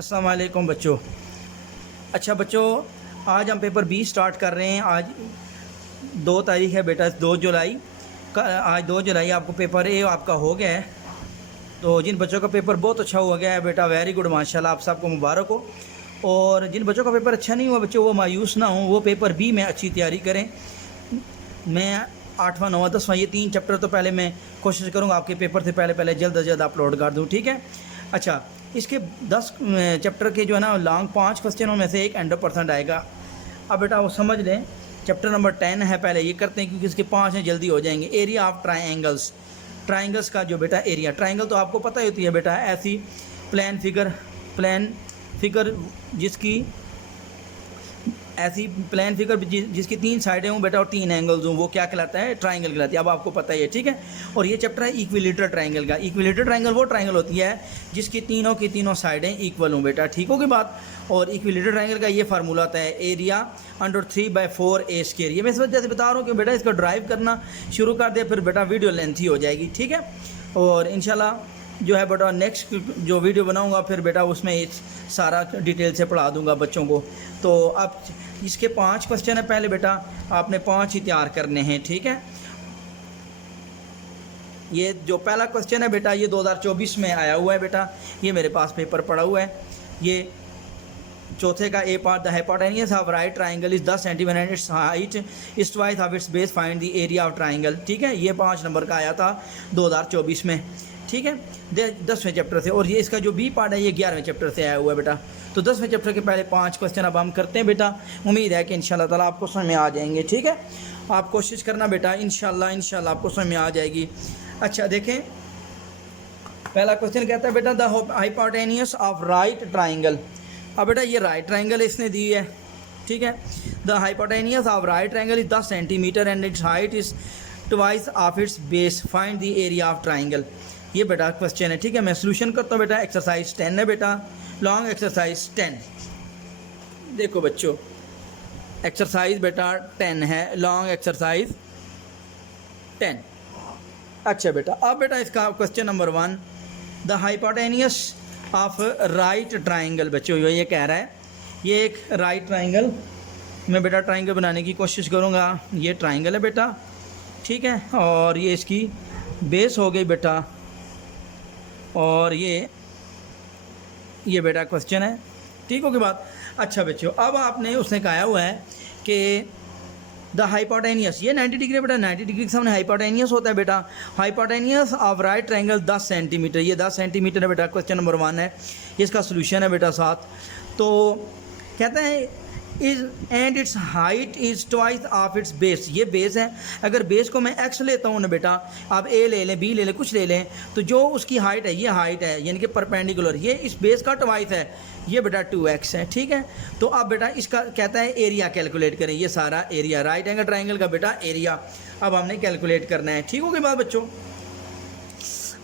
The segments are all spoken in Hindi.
अस्सलाम वालेकुम बच्चों। अच्छा बच्चों, आज हम पेपर 20 स्टार्ट कर रहे हैं। आज 2 तारीख है बेटा, 2 जुलाई का। आज 2 जुलाई आपको पेपर ए आपका हो गया है। तो जिन बच्चों का पेपर बहुत अच्छा हुआ गया है बेटा, वेरी गुड, माशाल्लाह, आप सबको मुबारक हो। और जिन बच्चों का पेपर अच्छा नहीं हुआ बच्चों, वो मायूस ना हों, वो पेपर बी में अच्छी तैयारी करें। मैं 8वां 9वां 10वां ये 3 चैप्टर तो पहले मैं कोशिश करूँगा आपके पेपर से पहले जल्द से जल्द अपलोड कर दूँ, ठीक है। अच्छा, इसके 10 चैप्टर के जो है ना लॉन्ग 5 क्वेश्चनों में से एक 100% आएगा। अब बेटा वो समझ लें, चैप्टर नंबर 10 है, पहले ये करते हैं क्योंकि इसके 5 हैं, जल्दी हो जाएंगे। एरिया ऑफ ट्राइंगल्स, ट्राइंगल्स का जो बेटा एरिया, ट्राइंगल तो आपको पता ही होती है बेटा, ऐसी प्लान फिगर जिसकी ऐसी प्लान फिगर जिसकी 3 साइडें हों बेटा और 3 एंगल्स हों, वो क्या कहलाता है? ट्राइंगल कहलाती है। अब आपको पता ही है, ठीक है। और ये चैप्टर है इक्विलेटरल ट्राइंगल का। इक्विलेटरल ट्राइंगल वो ट्राइंगल होती है जिसकी तीनों की तीनों साइडें इक्वल हों बेटा, ठीक होगी बात। और इक्विलेटरल ट्राइंगल का ये फार्मूला होता है एरिया अंडर 3/4 A²। ये मैं इस वजह से बता रहा हूँ कि बेटा इसको ड्राइव करना शुरू कर दे, फिर बेटा वीडियो लेंथी हो जाएगी, ठीक है। और इंशाल्लाह जो है बेटा नेक्स्ट जो वीडियो बनाऊंगा फिर बेटा उसमें सारा डिटेल से पढ़ा दूंगा बच्चों को। तो अब इसके 5 क्वेश्चन है, पहले बेटा आपने 5 ही तैयार करने हैं, ठीक है। ये जो पहला क्वेश्चन है बेटा, ये 2024 में आया हुआ है बेटा, ये मेरे पास पेपर पड़ा हुआ है। ये चौथे का A part, the hypotenuse of right triangle is 10 centimetre and its height is twice of its base, find the area of triangle, ठीक है। ये 5 नंबर का आया था 2024 में, ठीक है, 10वें चैप्टर से। और ये इसका जो बी पार्ट है ये 11वें चैप्टर से आया हुआ है बेटा। तो 10वें चैप्टर के पहले 5 क्वेश्चन अब हम करते हैं बेटा। उम्मीद है कि इंशाल्लाह ताला आपको समझ में आ जाएंगे, ठीक है। आप कोशिश करना बेटा, इंशाल्लाह आपको समझ में आ जाएगी। अच्छा देखें, पहला क्वेश्चन कहता है बेटा the hypotenuse of right triangle. अब बेटा ये राइट ट्राइंगल इसने दी है, ठीक है। The hypotenuse of right triangle is 10 centimetre and its height is twice of its base, find the area of triangle. ये बेटा क्वेश्चन है, ठीक है। मैं सोल्यूशन करता हूँ बेटा। एक्सरसाइज 10 है बेटा, लॉन्ग एक्सरसाइज 10। देखो बच्चों, एक्सरसाइज बेटा 10 है, लॉन्ग एक्सरसाइज 10। अच्छा बेटा, अब बेटा इसका question number 1, the hypotenuse of right triangle. बच्चों ये कह रहा है, ये एक राइट ट्राइंगल, मैं बेटा ट्राइंगल बनाने की कोशिश करूँगा। ये ट्राइंगल है बेटा, ठीक है। और ये इसकी बेस हो गई बेटा, और ये बेटा क्वेश्चन है, ठीक हो गई बात। अच्छा बच्चों, अब आपने उसने कहा हुआ है कि द हाइपोटेन्यूस, ये 90 डिग्री बेटा, 90 डिग्री के सामने हाइपोटेन्यूस होता है बेटा। Hypotenuse of right triangle 10 centimetre, ये 10 सेंटीमीटर है बेटा। क्वेश्चन नंबर 1 है, इसका सोल्यूशन है बेटा 7। तो कहते हैं is and its height is twice of its base. ये बेस है, अगर बेस को मैं एक्स लेता हूँ ना बेटा, आप ए ले लें, बी ले लें, कुछ ले लें, तो जो उसकी हाइट है, ये हाइट है यानी कि परपेंडिकुलर, ये इस बेस का ट्वाइस है, ये बेटा 2x है, ठीक है। तो अब बेटा इसका कहता है एरिया कैलकुलेट करें, ये सारा एरिया राइट एंगल ट्राइंगल का बेटा एरिया अब हमने कैलकुलेट करना है, ठीक हो गई बात बच्चों।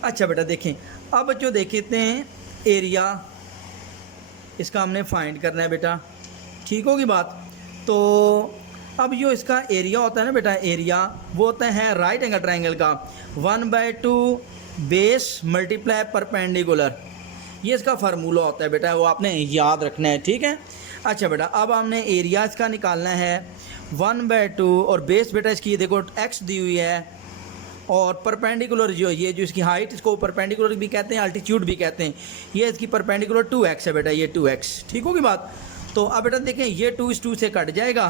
अच्छा बेटा देखें, अब बच्चों देखते हैं एरिया, इसका हमने फाइंड करना है बेटा, ठीक होगी बात। तो अब जो इसका एरिया होता है ना बेटा, एरिया वो होता है राइट एंगल ट्राइंगल का 1/2 बेस मल्टीप्लाई परपेंडिकुलर, ये इसका फार्मूला होता है बेटा, वो आपने याद रखना है, ठीक है। अच्छा बेटा, अब हमने एरिया इसका निकालना है 1/2, और बेस बेटा इसकी देखो x दी हुई है, और परपेंडिकुलर जो ये जो इसकी हाइट, इसको परपेंडिकुलर भी कहते हैं, अल्टीट्यूड भी कहते हैं, ये इसकी परपेंडिकुलर 2x है बेटा, ये 2x, ठीक होगी बात। तो अब बेटा देखें, ये 2 इस 2 से कट जाएगा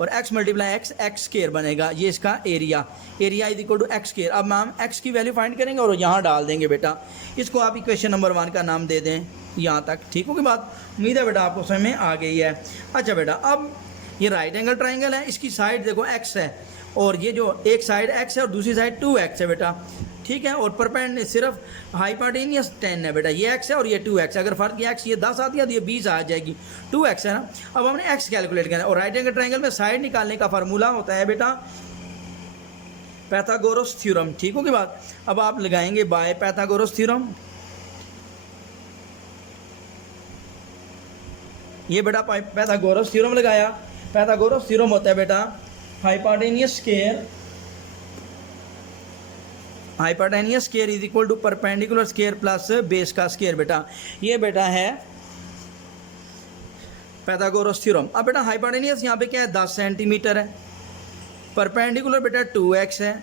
और x मल्टीप्लाई x² बनेगा, ये इसका area is equal to x²। अब हम x की वैल्यू फाइंड करेंगे और यहाँ डाल देंगे बेटा। इसको आप इक्वेशन नंबर 1 का नाम दे दें यहाँ तक, ठीक होगी बात। उम्मीद है बेटा आपको समझ में आ गई है। अच्छा बेटा, अब ये राइट एंगल ट्राइंगल है, इसकी साइड देखो x है, और ये जो एक साइड x है और दूसरी साइड 2x है बेटा, ठीक है। और परपेंड सिर्फ हाइपोटेन्यूस 10 है बेटा, ये x है और ये 2x, अगर फर्क ये x ये 10 आती है तो ये 20 आ जाएगी, 2x है ना। अब हमने x कैलकुलेट करना है, और राइट एंगल ट्राइंगल में साइड निकालने का फार्मूला होता है बेटा पाइथागोरस थ्योरम, ठीक होगी बात। अब आप लगाएंगे बाय पाइथागोरस थ्योरम, ये बेटा पाइथागोरस थ्योरम लगाया। पाइथागोरस थ्योरम होता है बेटा hypotenuse square is equal to perpendicular square plus base का स्क्वायर बेटा। ये बेटा है पैथागोरस थ्योरम। अब बेटा हाइपोटेन्यूस यहाँ पे क्या है 10 सेंटीमीटर है, परपेंडिकुलर बेटा 2x है,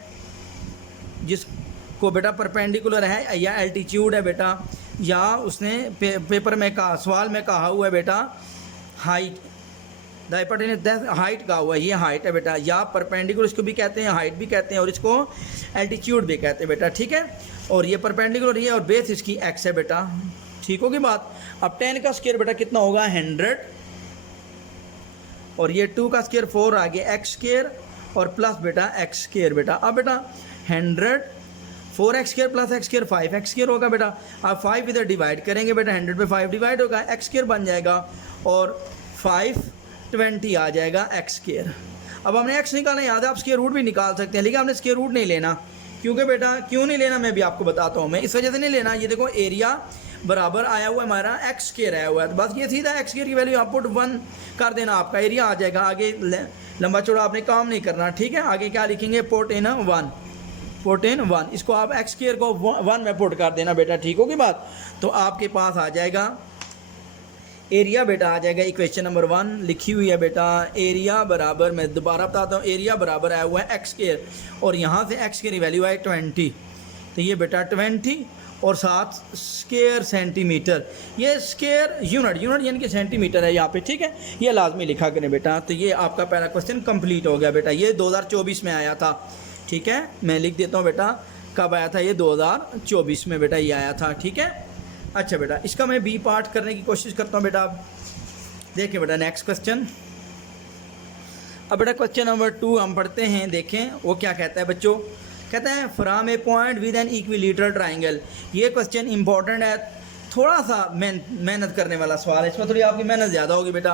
जिसको बेटा परपेंडिकुलर है या एल्टीट्यूड है बेटा, या उसने पेपर में कहा, सवाल में कहा हुआ है बेटा हाइट, द हाइपोटेन्यूस हाइट कहा हुआ है, ये हाइट है बेटा, या परपेंडिकुलर इसको भी कहते हैं, हाइट भी कहते हैं, और इसको एल्टीट्यूड भी कहते हैं बेटा, ठीक है। और ये परपेंडिकुलर ही है और बेस इसकी x है बेटा, ठीक होगी बात। अब 10 का स्क्वायर बेटा कितना होगा 100, और ये 2 का स्क्वायर 4 आ गया x स्क्वायर, और प्लस बेटा x स्क्वायर बेटा। अब बेटा 100 4x square plus x square 5x square होगा बेटा। अब 5 इधर डिवाइड करेंगे बेटा, 100 पे 5 डिवाइड होगा, x स्क्वायर बन जाएगा, और 520 आ जाएगा x स्क्वायर। अब हमने x निकालना, याद है आप स्क्वायर रूट भी निकाल सकते हैं, लेकिन हमने स्क्वायर रूट नहीं लेना, क्योंकि बेटा क्यों नहीं लेना मैं भी आपको बताता हूँ। मैं इस वजह से नहीं लेना, ये देखो एरिया बराबर आया हुआ है हमारा x स्क्वायर आया हुआ है, तो बस ये सीधा x स्क्वायर की वैल्यू आप पुट 1 कर देना, आपका एरिया आ जाएगा। आगे लंबा चौड़ा आपने काम नहीं करना, ठीक है। आगे क्या लिखेंगे, पुट इन 1, इसको आप x स्क्वायर को 1 में पुट कर देना बेटा, ठीक होगी बात। तो आपके पास आ जाएगा एरिया बेटा, आ जाएगा इक्वेशन नंबर 1 लिखी हुई है बेटा, एरिया बराबर, मैं दोबारा बताता हूँ, एरिया बराबर आया हुआ है x स्क्वायर, और यहाँ से x स्क्वायर की वैल्यू है 20, तो ये बेटा 20 और 7 स्क्वायर सेंटीमीटर, ये स्क्वायर यूनिट यानी कि सेंटीमीटर है यहाँ पे, ठीक है। ये लाजमी लिखा करें बेटा। तो ये आपका पहला क्वेश्चन कंप्लीट हो गया बेटा, ये 2024 में आया था, ठीक है। मैं लिख देता हूँ बेटा कब आया था, ये 2024 में बेटा ये आया था, ठीक है। अच्छा बेटा, इसका मैं बी पार्ट करने की कोशिश करता हूँ बेटा। देखिए बेटा नेक्स्ट क्वेश्चन, अब बेटा क्वेश्चन नंबर 2 हम पढ़ते हैं, देखें वो क्या कहता है बच्चों। कहते हैं from a point with an equilateral triangle. ये क्वेश्चन इंपॉर्टेंट है, थोड़ा सा मेहनत करने वाला सवाल है, इसमें थोड़ी आपकी मेहनत ज़्यादा होगी बेटा।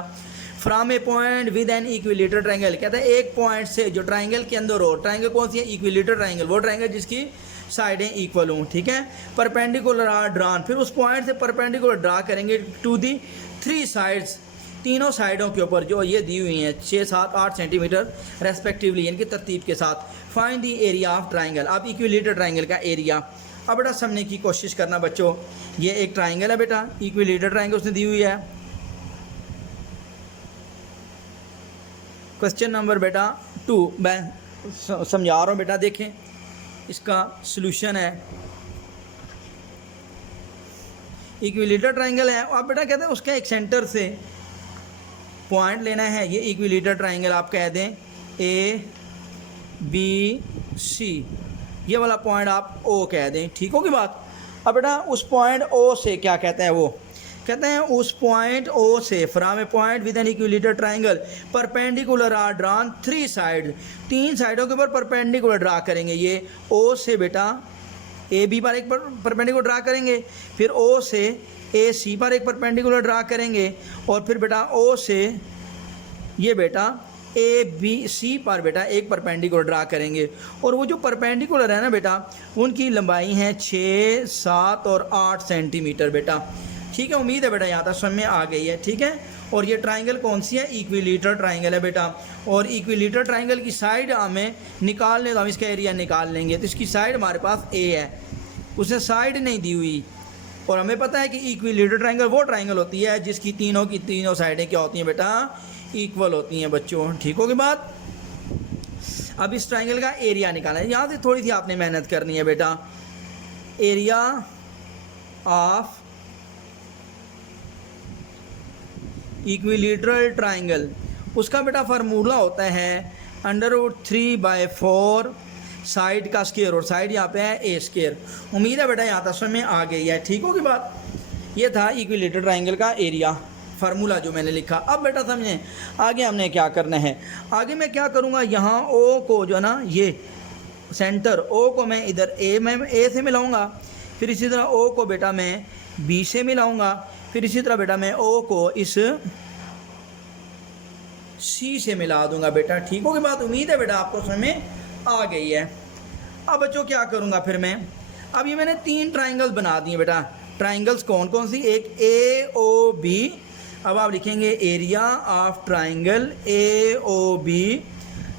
From a point with an equilateral triangle, कहते हैं एक पॉइंट से जो ट्राइंगल के अंदर हो, ट्राइंगल कौन सी है, इक्विलेटरल ट्राइंगल, वो ट्राइंगल जिसकी साइडें इक्वल हों, ठीक है। परपेंडिकुलर आर ड्रॉन, फिर उस पॉइंट से परपेंडिकुलर ड्रा करेंगे टू दी 3 साइड्स, तीनों साइडों के ऊपर जो ये दी हुई हैं 6, 7, 8 सेंटीमीटर रेस्पेक्टिवली, इनकी तरतीब के साथ। Find the area of triangle, अब इक्विलेटरल ट्राइंगल का एरिया अब बेटा समझने की कोशिश करना बच्चों। ये एक ट्राइंगल है बेटा, इक्विलेटरल ट्राइंगल उसने दी हुई है। क्वेश्चन नंबर बेटा 2 मैं समझा रहा हूँ बेटा, देखें इसका सलूशन है। इक्विलेटरल ट्राइंगल है, अब बेटा कहते हैं उसका एक सेंटर से पॉइंट लेना है, ये इक्विलेटरल ट्राइंगल आप कह दें ABC, ये वाला पॉइंट आप O कह दें, ठीक होगी बात। अब बेटा उस पॉइंट O से क्या कहते हैं, वो कहते हैं उस पॉइंट O से from a point with an equilateral triangle perpendicular are drawn 3 side, 3 साइडों के ऊपर परपेंडिकुलर ड्रा करेंगे। ये O से बेटा AB पर एक परपेंडिकुलर ड्रा करेंगे, फिर O से AC पर एक परपेंडिकुलर ड्रा करेंगे, और फिर बेटा O से ये बेटा ABC पर बेटा एक परपेंडिकुलर ड्रा करेंगे। और वो जो परपेंडिकुलर है ना बेटा, उनकी लंबाई है 6, 7 और 8 सेंटीमीटर बेटा, ठीक है। उम्मीद है बेटा यहाँ तक समझ में आ गई है, ठीक है। और ये ट्राइंगल कौन सी है, इक्विलेटरल ट्राइंगल है बेटा। और इक्विलेटरल ट्राइंगल की साइड हमें निकालने, तो हम इसका एरिया निकाल लेंगे। तो इसकी साइड हमारे पास A है, उसने साइड नहीं दी हुई, और हमें पता है कि इक्विलेटरल ट्राइंगल वो ट्राइंगल होती है जिसकी तीनों साइडें क्या होती हैं बेटा, इक्वल होती हैं बच्चों, ठीक होगी बात। अब इस ट्राइंगल का एरिया निकालना है, यहाँ से थोड़ी सी आपने मेहनत करनी है बेटा। एरिया ऑफ इक्विलेटरल ट्राइंगल, उसका बेटा फार्मूला होता है √3/4 साइड का स्क्वायर, और साइड यहाँ पे है A स्क्वायर। उम्मीद है बेटा यहाँ तक समझ में आ गई है, ठीक होगी बात। ये था इक्विलेटरल ट्राइंगल का एरिया, फार्मूला जो मैंने लिखा। अब बेटा समझें आगे हमने क्या करना है। आगे मैं क्या करूँगा, यहाँ O को जो है ना, ये सेंटर O को मैं इधर A से मिलाऊँगा, फिर इसी तरह O को बेटा मैं B से मिलाऊँगा, फिर इसी तरह बेटा मैं O को इस C से मिला दूंगा बेटा, ठीक होगी बात। उम्मीद है बेटा आपको समझ में आ गई है। अब बच्चों क्या करूँगा फिर मैं, अब ये मैंने 3 ट्राइंगल्स बना दिए बेटा। ट्राइंगल्स कौन कौन सी, एक AOB, अब आप लिखेंगे area of triangle AOB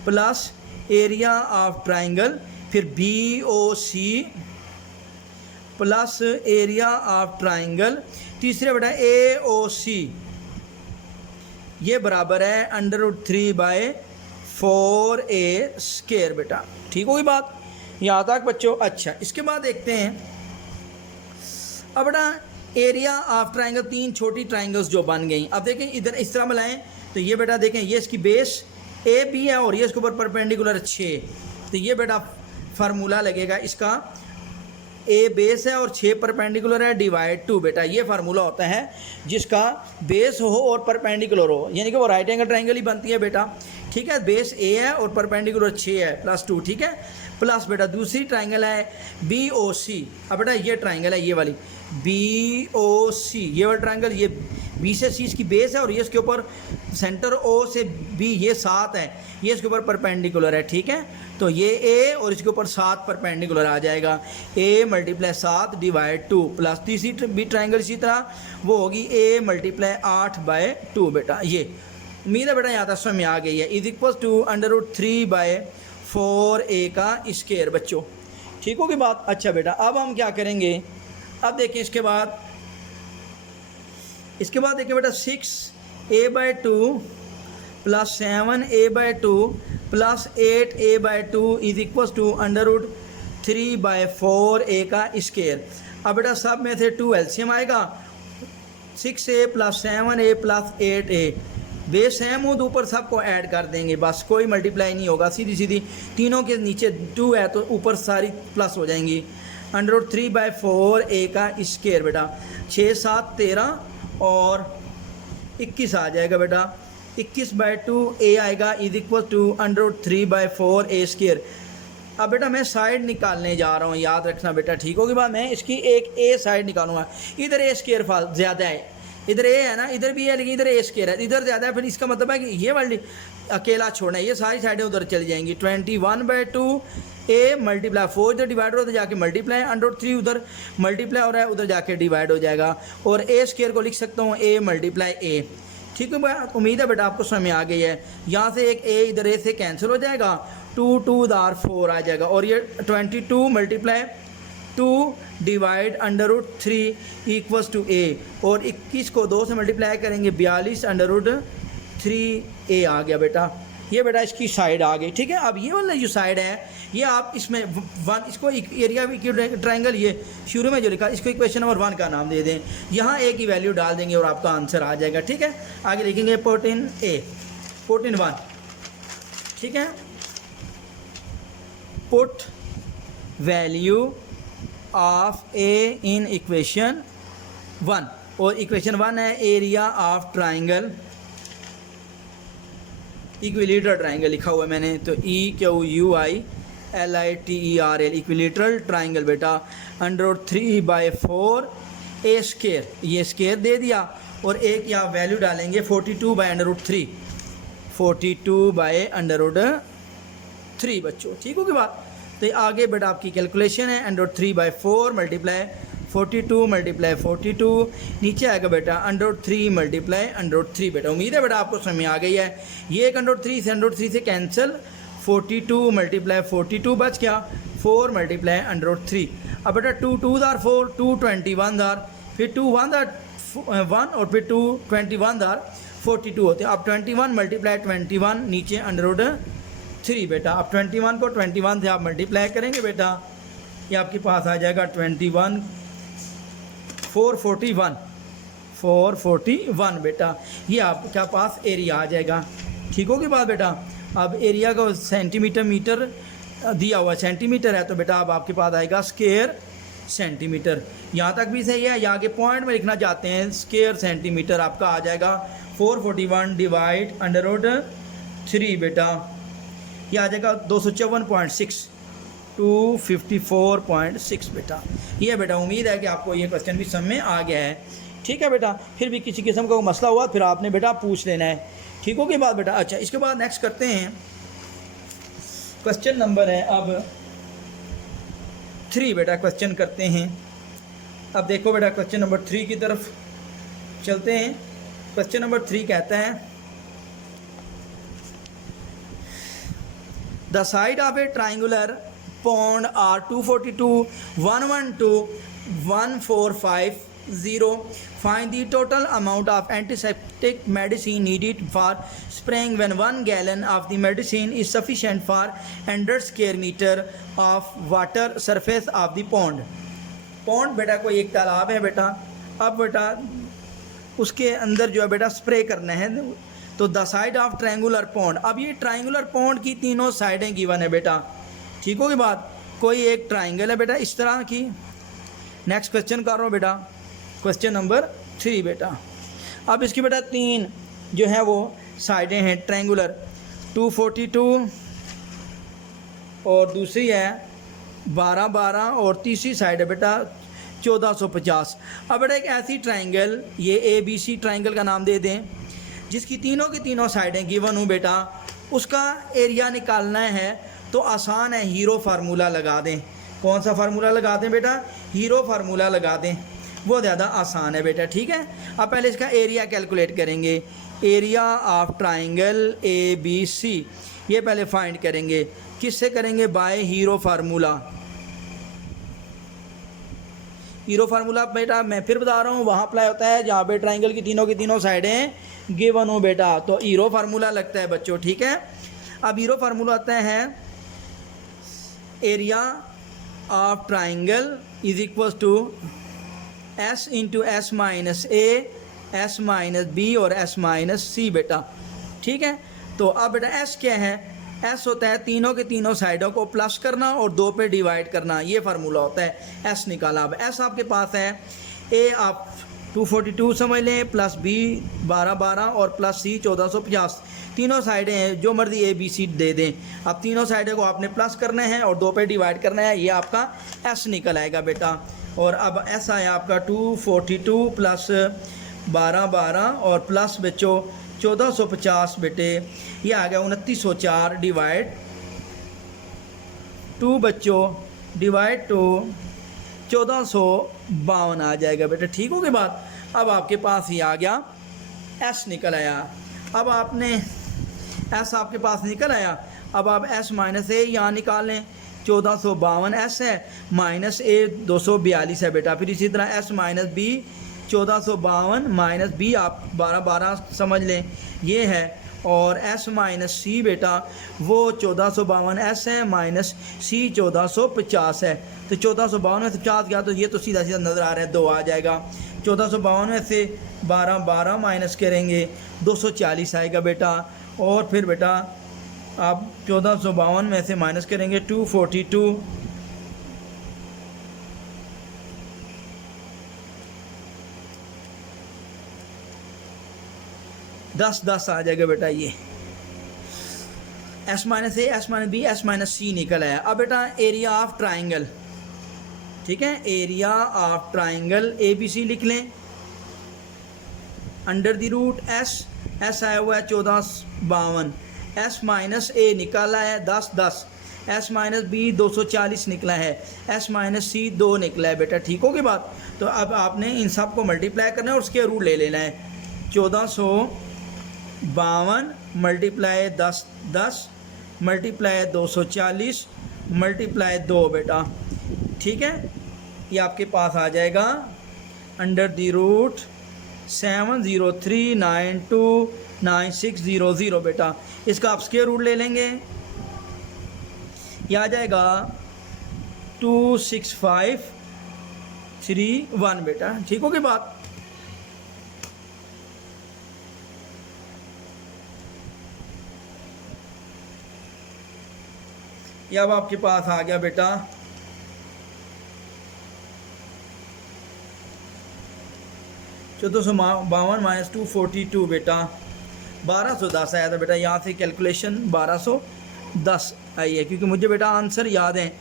plus area of triangle फिर BOC plus area of triangle, तीसरे बेटा AOC ये बराबर है √3/4a² बेटा। ठीक होगी बात यहाँ तक बच्चों। अच्छा इसके बाद देखते हैं अब बेटा एरिया ऑफ ट्राइंगल, तीन छोटी ट्राइंगल्स जो बन गई। अब देखें इधर इस तरह मिलाएं तो ये बेटा देखें ये इसकी बेस ए बी है और ये इसके ऊपर परपेंडिकुलर 6, तो ये बेटा फार्मूला लगेगा इसका, ए बेस है और 6 परपेंडिकुलर है डिवाइड 2 बेटा। ये फार्मूला होता है जिसका बेस हो और परपेंडिकुलर हो, यानी कि वो राइट एंगल ट्राइंगल ही बनती है बेटा। ठीक है, बेस ए है और परपेंडिकुलर 6 है +2। ठीक है, प्लस बेटा दूसरी ट्राइंगल है बी ओ सी। अब बेटा ये ट्राइंगल है ये वाली बी ओ सी, ये वाला ट्राइंगल, ये बी से सी इसकी बेस है और ये इसके ऊपर सेंटर ओ से बी ये 7 है, ये इसके ऊपर परपेंडिकुलर है। ठीक है, तो ये ए और इसके ऊपर 7 परपेंडिकुलर आ जाएगा, a × 7 डिवाइड 2 प्लस तीसरी बी ट्राइंगल इसी तरह वो होगी a × 8/2 बेटा। ये उम्मीद है बेटा यहाँ तक समझ में आ गई है। इज इक्वल टू √3/4a² बच्चों। ठीक होगी बात। अच्छा बेटा अब हम क्या करेंगे, अब देखें इसके बाद देखिए बेटा 6a/2 plus 7a/2 plus 8a/2 is equal to √3/4a²। अब बेटा सब में से 2 एलसीएम आएगा, 6a plus 7a plus 8a, base same हो तो ऊपर सबको ऐड कर देंगे, बस कोई मल्टीप्लाई नहीं होगा, सीधी सीधी तीनों के नीचे 2 है तो ऊपर सारी प्लस हो जाएंगी। √3/4a² बेटा, 6 7 13 और 21 आ जाएगा बेटा, 21/2a आएगा इज इक्वल टू √3/4a²। अब बेटा मैं साइड निकालने जा रहा हूँ, याद रखना बेटा। ठीक होगी बात, मैं इसकी एक ए साइड निकालूंगा। इधर a² फाल ज़्यादा है, इधर ए है ना, इधर भी है लेकिन इधर a² है, इधर ज़्यादा है, फिर इसका मतलब है कि ये वाली अकेला छोड़ना है, ये सारी साइडें उधर चली जाएंगी। 21/2 a × 4 इधर डिवाइड हो तो जाके मल्टीप्लाई, √3 उधर मल्टीप्लाई हो रहा है उधर जाके डिवाइड हो जाएगा, और a² को लिख सकता हूँ a × a। ठीक है बेटा, उम्मीद है बेटा आपको समझ में आ गई है। यहाँ से एक a इधर a से कैंसिल हो जाएगा, 2 2 4 आ जाएगा, और ये 22 × 2 डिवाइड √3 इक्वल्स टू a, और 21 को 2 से मल्टीप्लाई करेंगे 42 √3a आ गया बेटा। ये बेटा इसकी साइड आ गई। ठीक है, अब ये वाला जो साइड है ये आप इसमें इसको एरिया ट्राइंगल ये शुरू में जो लिखा इसको इक्वेशन नंबर 1 का नाम दे दें, यहाँ a की वैल्यू डाल देंगे और आपका आंसर आ जाएगा। ठीक है, आगे लिखेंगे पोर्टिन 1। ठीक है, put value of a in equation 1, और इक्वेशन 1 है area of triangle, equilateral triangle लिखा हुआ है मैंने, तो EQUILITERAL इक्विलेटरल ट्राइंगल बेटा, √3/4a², ये स्केयर दे दिया, और एक यहाँ वैल्यू डालेंगे 42/√3, 42/√3 बच्चों। ठीक होगी बात। तो आगे बेटा आपकी कैलकुलेशन है, √3/4 मल्टीप्लाई 42 × 42, नीचे आएगा बेटा √3 × √3 बेटा। उम्मीद है बेटा आपको समझ में आ गई है। ये एक √3 से कैंसिल, 42 × 42 बच गया, 4 × √3। अब बेटा 2 2 4, 2 21 फिर 2 1 और फिर 2 21 42 होते हैं। अब 21 × 21 नीचे √3 बेटा। अब 21 को 21 से आप मल्टीप्लाई करेंगे बेटा, ये आपके पास आ जाएगा 21 441 बेटा, ये आपके पास एरिया आ जाएगा। ठीक होगी बात बेटा। अब एरिया को सेंटीमीटर मीटर दिया हुआ सेंटीमीटर है, तो बेटा अब आपके पास आएगा स्क्वायर सेंटीमीटर। यहाँ तक भी सही है, यहाँ के पॉइंट में लिखना चाहते हैं स्क्वायर सेंटीमीटर, आपका आ जाएगा 441 डिवाइड √3 बेटा, ये आ जाएगा 254.6, 254.6 बेटा। ये बेटा उम्मीद है कि आपको ये क्वेश्चन भी समझ में आ गया है। ठीक है बेटा, फिर भी किसी किस्म का मसला हुआ फिर आपने बेटा पूछ लेना है। ठीक होगी बात बेटा। अच्छा इसके बाद नेक्स्ट करते हैं, क्वेश्चन नंबर है अब 3 बेटा, क्वेश्चन करते हैं। अब देखो बेटा क्वेश्चन नंबर 3 की तरफ चलते हैं। क्वेश्चन नंबर 3 कहता है the side of a triangular pond are 242, 112, 145 0. Find the total amount of antiseptic medicine needed for spraying when 1 gallon of the medicine is sufficient for 100 square meter of water surface of the pond. Pond बेटा कोई एक तालाब है बेटा, अब बेटा उसके अंदर जो है बेटा स्प्रे करना है, तो the side of triangular pond. अब ये ट्रायंगुलर पॉन्ड की तीनों साइडें गिवन है बेटा, ठीक होगी बात। कोई एक ट्रायंगल है बेटा इस तरह की। नेक्स्ट क्वेश्चन कर रहा हूँ बेटा, क्वेश्चन नंबर 3 बेटा। अब इसकी बेटा 3 जो है वो साइडें हैं ट्रायंगुलर, 242 और दूसरी है 12 और तीसरी साइड है बेटा 1450। अब बेटा एक ऐसी ट्रायंगल, ये ABC ट्रायंगल का नाम दे दें, जिसकी तीनों की तीनों साइडें गिवन हूँ बेटा, उसका एरिया निकालना है तो आसान है, हीरो फार्मूला लगा दें। कौन सा फार्मूला लगा दें बेटा? हीरो फार्मूला लगा दें, वो ज़्यादा आसान है बेटा, ठीक है। अब पहले इसका एरिया कैलकुलेट करेंगे, एरिया ऑफ ट्रायंगल ABC ये पहले फाइंड करेंगे। किससे करेंगे? By hero formula. Hero formula बेटा मैं फिर बता रहा हूँ वहाँ अप्लाई होता है जहाँ पे ट्रायंगल की तीनों साइडें गिवन हो बेटा, तो हीरो फार्मूला लगता है बच्चों, ठीक है। अब हीरो फार्मूला आता है area of triangle is equal to S into S minus A, S minus B और S माइनस C बेटा, ठीक है। तो अब बेटा S क्या है? S होता है तीनों के तीनों साइडों को प्लस करना और 2 पे डिवाइड करना, ये फार्मूला होता है। S निकाला। अब S आपके पास है, A आप 242 समझ लें, प्लस B 12 और प्लस C 1450, तीनों साइडें हैं, जो मर्जी ABC दे दें। अब तीनों साइडों को आपने प्लस करना है और 2 पे डिवाइड करना है, ये आपका S निकल आएगा बेटा। और अब S आया आपका 242 प्लस 12 और प्लस बच्चों 1450 बेटे, ये आ गया 2904 डिवाइड 2 बच्चों डिवाइड टू 1452 आ जाएगा बेटा, ठीक हो गई बात। अब आपके पास ही आ गया S निकल आया। अब आपने S आपके पास निकल आया, अब आप S माइनस A यहाँ निकाल लें, 1452 S है, माइनस A 242 है बेटा। फिर इसी तरह S minus B 1452 minus B आप 12 समझ लें, ये है। और S माइनस C बेटा वो 1452 S है, माइनस C 1450 है। तो 1452 में से 50 गया तो ये तो सीधा नज़र आ रहा है 2 आ जाएगा। 1452 में से 12 माइनस करेंगे 240 आएगा बेटा। और फिर बेटा आप 1452 में से माइनस करेंगे 242, दस आ जाएगा बेटा। ये S minus A, S minus B, S minus C निकल आया। अब बेटा एरिया ऑफ ट्राइंगल, ठीक है, एरिया ऑफ ट्राइंगल ABC लिख लें, अंडर द रूट S आया हुआ है 1452, S माइनस A निकाला है 10, S माइनस B 240 निकला है, S माइनस C 2 निकला है बेटा, ठीक होगी बात। तो अब आपने इन सब को मल्टीप्लाई करना है और उसके रूट ले लेना है। 1452 मल्टीप्लाई 10 मल्टीप्लाई 240 मल्टीप्लाई 2 बेटा, ठीक है। ये आपके पास आ जाएगा अंडर द रूट 703929600 बेटा। इसका आप स्क्वायर रूट ले लेंगे, ये आ जाएगा 26531 बेटा, ठीक होगी बात। ये अब आपके पास आ गया बेटा 1452 माइनस 242 बेटा 1210 आया था बेटा। यहाँ से कैलकुलेशन 1210 आई है, क्योंकि मुझे बेटा आंसर याद है,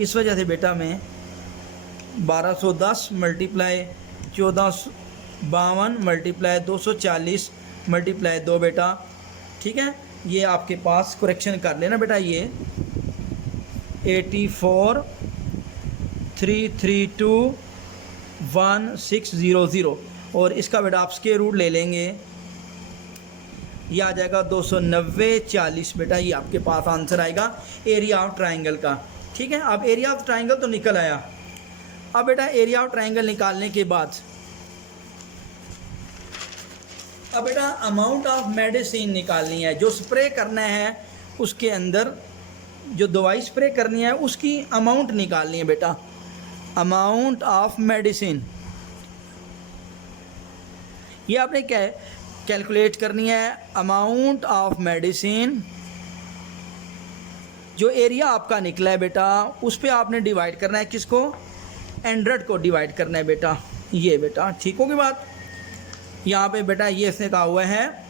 इस वजह से बेटा मैं 1210 मल्टीप्लाई 1452 मल्टीप्लाई 240 मल्टीप्लाई 2 बेटा, ठीक है। ये आपके पास करेक्शन कर लेना बेटा, ये 84,332,1600 और इसका बेटा आप स्क्वायर रूट ले लेंगे, ये आ जाएगा 290,40 बेटा। ये आपके पास आंसर आएगा एरिया ऑफ ट्राइंगल का, ठीक है। अब एरिया ऑफ ट्राइंगल तो निकल आया। अब बेटा एरिया ऑफ ट्राइंगल निकालने के बाद अब बेटा अमाउंट ऑफ मेडिसिन निकालनी है, जो स्प्रे करना है उसके अंदर जो दवाई स्प्रे करनी है उसकी अमाउंट निकालनी है बेटा, अमाउंट ऑफ मेडिसिन। ये आपने क्या कैलकुलेट करनी है, अमाउंट ऑफ मेडिसिन। जो एरिया आपका निकला है बेटा उस पर आपने डिवाइड करना है, किसको, 100 को डिवाइड करना है बेटा, ये बेटा ठीक होगी बात। यहाँ पे बेटा ये इसने कहा हुआ है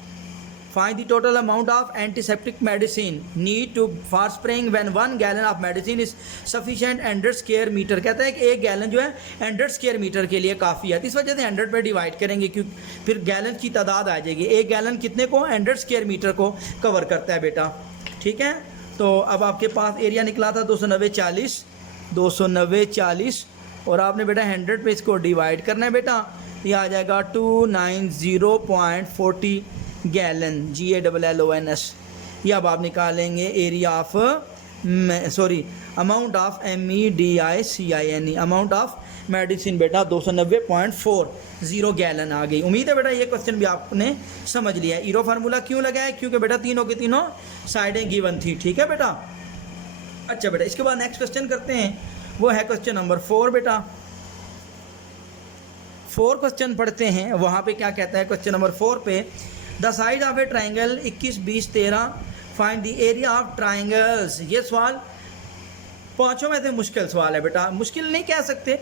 find the total amount of antiseptic medicine need to for spraying when 1 gallon of medicine is sufficient 100 square metre. कहता है कि 1 गैलन जो है 100 स्क्वायर मीटर के लिए काफ़ी है, इस वजह से 100 पे डिवाइड करेंगे क्योंकि फिर गैलन की तादाद आ जाएगी। 1 गैलन कितने को, 100 स्क्वायर मीटर को कवर करता है बेटा, ठीक है। तो अब आपके पास एरिया निकला था 290/40 और आपने बेटा 100 पे इसको डिवाइड करना है बेटा, ये आ जाएगा 290.40 गैलन, GALLONS। ये अब आप निकालेंगे area of amount of MEDICINE, amount of medicine बेटा 290.40 गैलन आ गई। उम्मीद है बेटा ये क्वेश्चन भी आपने समझ लिया है। ईरो फार्मूला क्यों लगा है, क्योंकि बेटा तीनों की तीनों साइडें गिवन थी, ठीक है बेटा। अच्छा बेटा इसके बाद नेक्स्ट क्वेश्चन करते हैं, वो है क्वेश्चन नंबर 4 बेटा। 4 क्वेश्चन पढ़ते हैं, वहाँ पे क्या कहता है क्वेश्चन नंबर 4 पे, the side of A triangle 21, 20, 13 find the area of triangles. ये सवाल पाँचों में से मुश्किल सवाल है बेटा, मुश्किल नहीं कह सकते,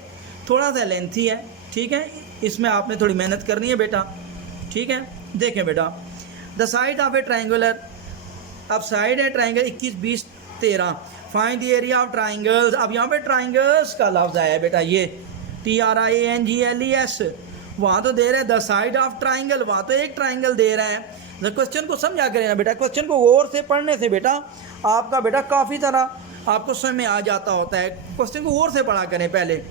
थोड़ा सा लेंथी है, ठीक है, इसमें आपने थोड़ी मेहनत करनी है बेटा, ठीक है। देखें बेटा, the side of a triangular, अब साइड है triangle 21, 20, 13 find the area of triangles. अब यहाँ पे ट्राइंगल्स का लफ्ज़ आया है बेटा, ये TRIANGLES, वहाँ तो दे रहा है द साइड ऑफ ट्राइंगल, वहाँ तो एक ट्राइंगल दे रहा है। क्वेश्चन को समझा करें ना बेटा, क्वेश्चन को गौर से पढ़ने से बेटा आपका बेटा काफ़ी तरह आपको समझ में आ जाता होता है, क्वेश्चन को गौर से पढ़ा करें पहले।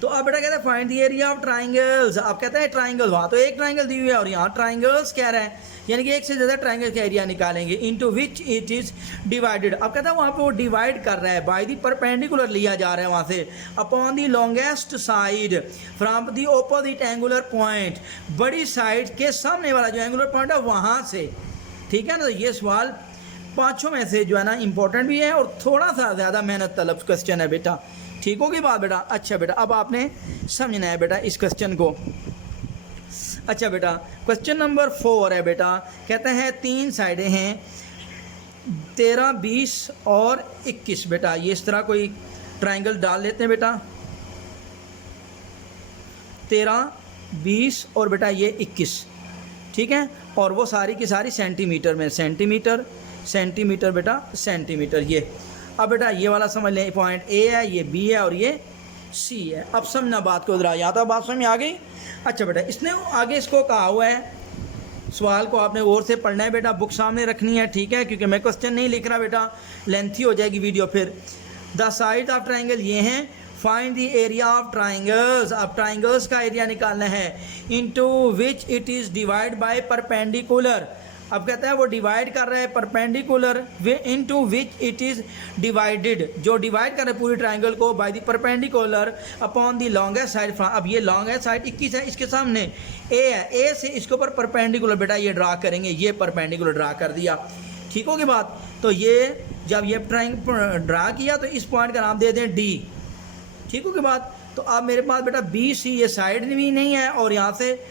तो अब बेटा कहता है find the area of triangles, आप कहते हैं ट्राइंगल, वहाँ तो एक ट्राइंगल दी हुई है और यहाँ ट्राइंगल्स कह रहा है, यानी कि एक से ज़्यादा ट्राइंगल का एरिया निकालेंगे, into which it is divided. अब कहता है वहाँ पे वो डिवाइड कर रहा है, बाय द परपेंडिकुलर लिया जा रहा है वहाँ से, upon the longest side from the opposite angular point, बड़ी साइड के सामने वाला जो एंगुलर पॉइंट है वहाँ से, ठीक है ना। ये सवाल पाँचों में से जो है ना इंपॉर्टेंट भी है और थोड़ा सा ज़्यादा मेहनत तलब क्वेश्चन है बेटा, ठीक होगी बात बेटा। अच्छा बेटा अब आपने समझना है बेटा इस क्वेश्चन को। अच्छा बेटा क्वेश्चन नंबर 4 है बेटा, कहते हैं 3 साइडें हैं 13, 20 और 21 बेटा, ये इस तरह कोई ट्राइंगल डाल लेते हैं बेटा, 13, 20 और बेटा ये 21, ठीक है, और वो सारी की सारी सेंटीमीटर में, सेंटीमीटर सेंटीमीटर बेटा सेंटीमीटर। ये अब बेटा ये वाला समझ लें, पॉइंट A है, ये B है और ये C है। अब समझना बात को ज़रा, यहाँ तो बात समझ में आ गई। अच्छा बेटा इसने आगे इसको कहा हुआ है, सवाल को आपने गौर से पढ़ना है बेटा, बुक सामने रखनी है, ठीक है, क्योंकि मैं क्वेश्चन नहीं लिख रहा बेटा, लेंथी हो जाएगी वीडियो फिर। द साइड ऑफ ट्राइंगल ये हैं, find the area of triangles, अब ट्राइंगल्स का एरिया निकालना है, into which it is divide by perpendicular. अब कहता है वो डिवाइड कर रहा है perpendicular, into which it is divided, जो डिवाइड कर रहा है पूरी ट्राइंगल को by the perpendicular upon the longest side. अब ये लॉन्गेस्ट साइड 21 है, इसके सामने A है, A से इसके ऊपर परपेंडिकुलर बेटा ये ड्रा करेंगे, ये परपेंडिकुलर ड्रा कर दिया, ठीक होगी बात। तो ये जब ये ट्राइंगल ड्रा किया तो इस पॉइंट का नाम दे दें D, ठीक होगी बात। तो अब मेरे पास बेटा BC ये साइड भी नहीं है और यहाँ से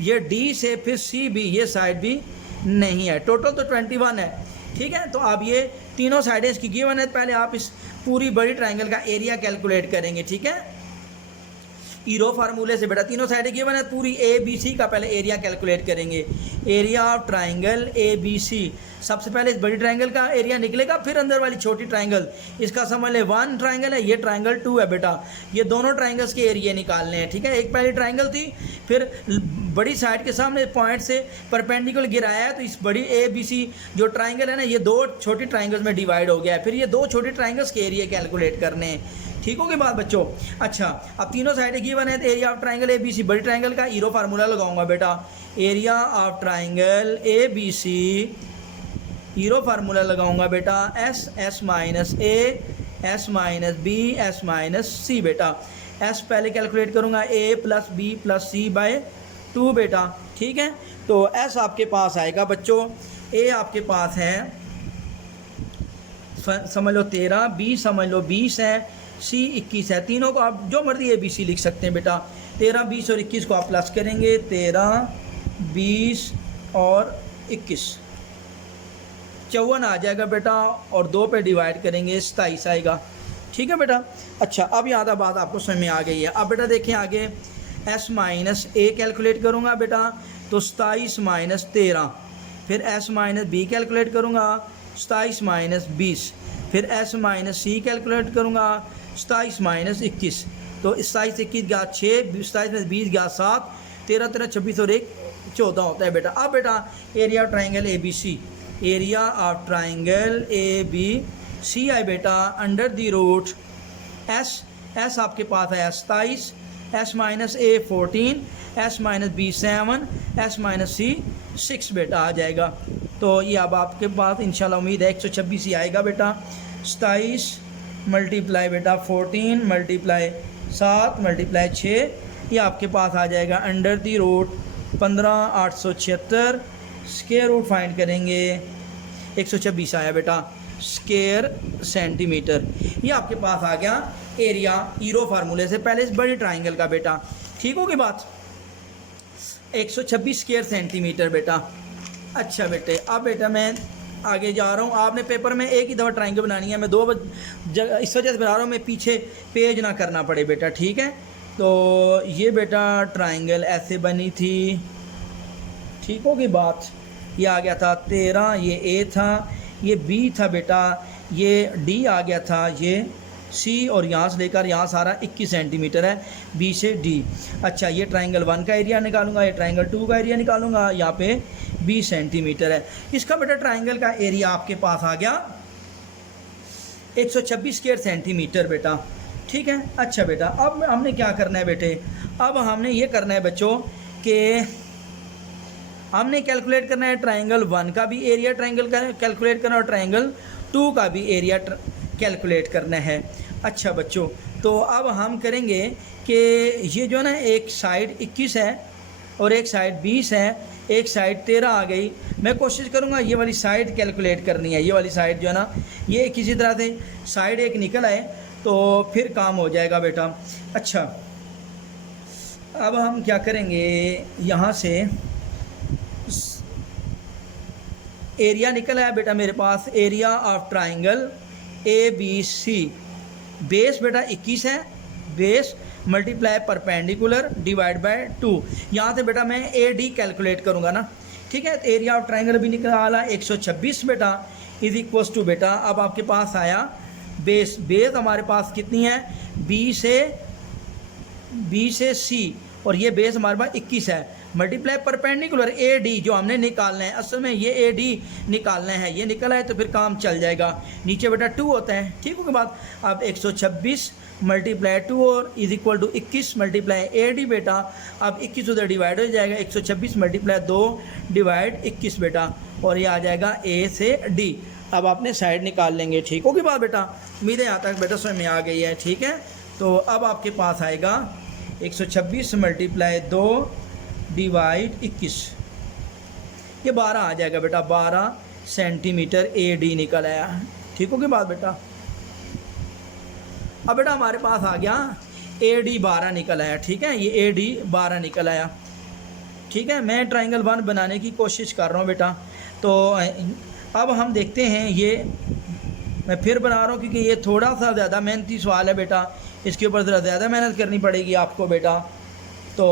ये D से फिर CB ये साइड भी नहीं है, टोटल तो 21 है, ठीक है। तो अब ये तीनों साइडें इसकी गिवन है, पहले आप इस पूरी बड़ी ट्राइंगल का एरिया कैलकुलेट करेंगे, ठीक है, ईरो फार्मूले से बेटा, तीनों साइडें गिवन है, पूरी ABC का पहले एरिया कैलकुलेट करेंगे, एरिया ऑफ ट्राइंगल ABC। सबसे पहले इस बड़ी ट्राइंगल का एरिया निकलेगा, फिर अंदर वाली छोटी ट्राइंगल, इसका समझ ले 1 ट्राइंगल है, ये ट्राइंगल 2 है बेटा, ये दोनों ट्राइंगल्स के एरिया निकालने हैं, ठीक है। एक पहली ट्राइंगल थी, फिर बड़ी साइड के सामने पॉइंट से परपेंडिकुलर गिराया है, तो इस बड़ी ABC जो ट्राइंगल है ना, ये 2 छोटी ट्राइंगल्स में डिवाइड हो गया है, फिर ये 2 छोटी ट्राइंगल्स के एरिया कैलकुलेट करने हैं, ठीक होगी बात बच्चों। अच्छा अब तीनों साइडें गिवन है, तो एरिया ऑफ ट्राइंगल ABC बड़ी ट्राइंगल का ईरो फार्मूला लगाऊंगा बेटा, area of triangle ABC Hero formula लगाऊंगा बेटा S minus A S minus B S minus C बेटा। S पहले कैलकुलेट करूंगा A plus B plus C by 2 बेटा, ठीक है। तो एस आपके पास आएगा बच्चों, ए आपके पास है समझ लो 13, बी समझ लो 20 है, सी 21 है। तीनों को आप जो मर्जी ए बी सी लिख सकते हैं बेटा। 13, 20 और 21 को आप प्लस करेंगे, 13, 20 और 21, 54 आ जाएगा बेटा, और 2 पे डिवाइड करेंगे 27 आएगा, ठीक है बेटा। अच्छा, अब यहाँ बात आपको समझ में आ गई है। अब बेटा देखें आगे, एस माइनस ए कैलकुलेट करूँगा बेटा, तो 27 माइनस 13, फिर एस माइनस बी कैलकुलेट करूँगा, 27 माइनस 20, फिर एस माइनस सी कैलकुलेट करूँगा, 27 माइनस 21, तो 27 21 गया 6, 27 में 20 गया 7, 13 13 26 और 1 14 होता है बेटा। अब बेटा area of triangle A B C, area of triangle A B C है बेटा under the root S, S आपके पास है 27, S minus A 14, S minus B 7, S minus C 6 बेटा आ जाएगा। तो ये अब आपके पास इंशाल्लाह उम्मीद है 126 ही आएगा बेटा। 27 मल्टीप्लाई बेटा 14 मल्टीप्लाई 7 मल्टीप्लाई 6, ये आपके पास आ जाएगा under the root 15 876, square root find करेंगे 126 आया बेटा स्क्वायर सेंटीमीटर। ये आपके पास आ गया एरिया ईरो फार्मूले से पहले इस बड़े ट्राइंगल का बेटा, ठीक होगी बात। 126 स्क्वायर सेंटीमीटर बेटा। अच्छा बेटे, अब बेटा मैं आगे जा रहा हूँ। आपने पेपर में एक ही दफ़ा ट्राइंगल बनानी है, मैं 2 जगह इस वजह से बना रहा हूँ मैं पीछे पेज ना करना पड़े बेटा, ठीक है। तो ये बेटा ट्राइंगल ऐसे बनी थी, ठीक होगी बात। ये आ गया था 13, ये ए था, ये बी था बेटा, ये डी आ गया था, ये सी, और यहाँ से लेकर यहाँ सारा 21 सेंटीमीटर है बी से डी। अच्छा, ये ट्राइंगल 1 का एरिया निकालूंगा, ये ट्राइंगल 2 का एरिया निकालूंगा, यहाँ पे 20 सेंटीमीटर है। इसका बेटा ट्राइंगल का एरिया आपके पास आ गया 126 स्क्वायर सेंटीमीटर बेटा, ठीक है। अच्छा बेटा, अब हमने क्या करना है बेटे, अब हमने ये करना है बच्चों कि हमने कैलकुलेट करना है ट्राइंगल 1 का भी एरिया ट्राइंगल का कैलकुलेट करना है, और ट्राइंगल 2 का भी एरिया कैलकुलेट करना है। अच्छा बच्चों, तो अब हम करेंगे कि ये जो ना एक साइड 21 है और एक साइड 20 है, एक साइड 13 आ गई। मैं कोशिश करूँगा ये वाली साइड कैलकुलेट करनी है, ये वाली साइड जो है ना, ये किसी तरह से साइड एक निकल आए तो फिर काम हो जाएगा बेटा। अच्छा, अब हम क्या करेंगे, यहाँ से एरिया निकल आया बेटा मेरे पास, area of triangle A B C. Base बेटा 21 है, base multiply perpendicular divide by 2। यहाँ से बेटा मैं ए डी कैलकुलेट करूँगा ना, ठीक है। तो एरिया ऑफ ट्राइंगल भी निकाला 126 बेटा इज इक्वल्स टू बेटा, अब आपके पास आया बेस, बेस हमारे पास कितनी है, बी से सी, और ये बेस हमारे पास 21 है, मल्टीप्लाई परपेंडिकुलर ए डी जो हमने निकालना है, असल में ये ए डी निकालना है, ये निकला है तो फिर काम चल जाएगा। नीचे बेटा 2 होता है, ठीक होगी बात। अब 126 मल्टीप्लाई 2 और is equal to 21 multiply A D बेटा, अब 21 उधर डिवाइड हो जाएगा, 126 मल्टीप्लाई 2 डिवाइड 21 बेटा, और ये आ जाएगा ए से डी। अब आपने साइड निकाल लेंगे, ठीक होगी बात बेटा। उम्मीद है यहाँ तक बेटा समझ में आ गई है, ठीक है। तो अब आपके पास आएगा 126 मल्टीप्लाई 2 डिवाइड 21, ये 12 आ जाएगा बेटा, 12 सेंटीमीटर ए डी निकल आया, ठीक होगी बात बेटा। अब बेटा हमारे पास आ गया ए डी 12 निकल आया, ठीक है, ये ए डी 12 निकल आया, ठीक है। मैं ट्राइंगल 1 बनाने की कोशिश कर रहा हूँ बेटा। तो अब हम देखते हैं, ये मैं फिर बना रहा हूँ क्योंकि ये थोड़ा सा ज़्यादा मेहनती सवाल है बेटा, इसके ऊपर ज़रा ज़्यादा मेहनत करनी पड़ेगी आपको बेटा। तो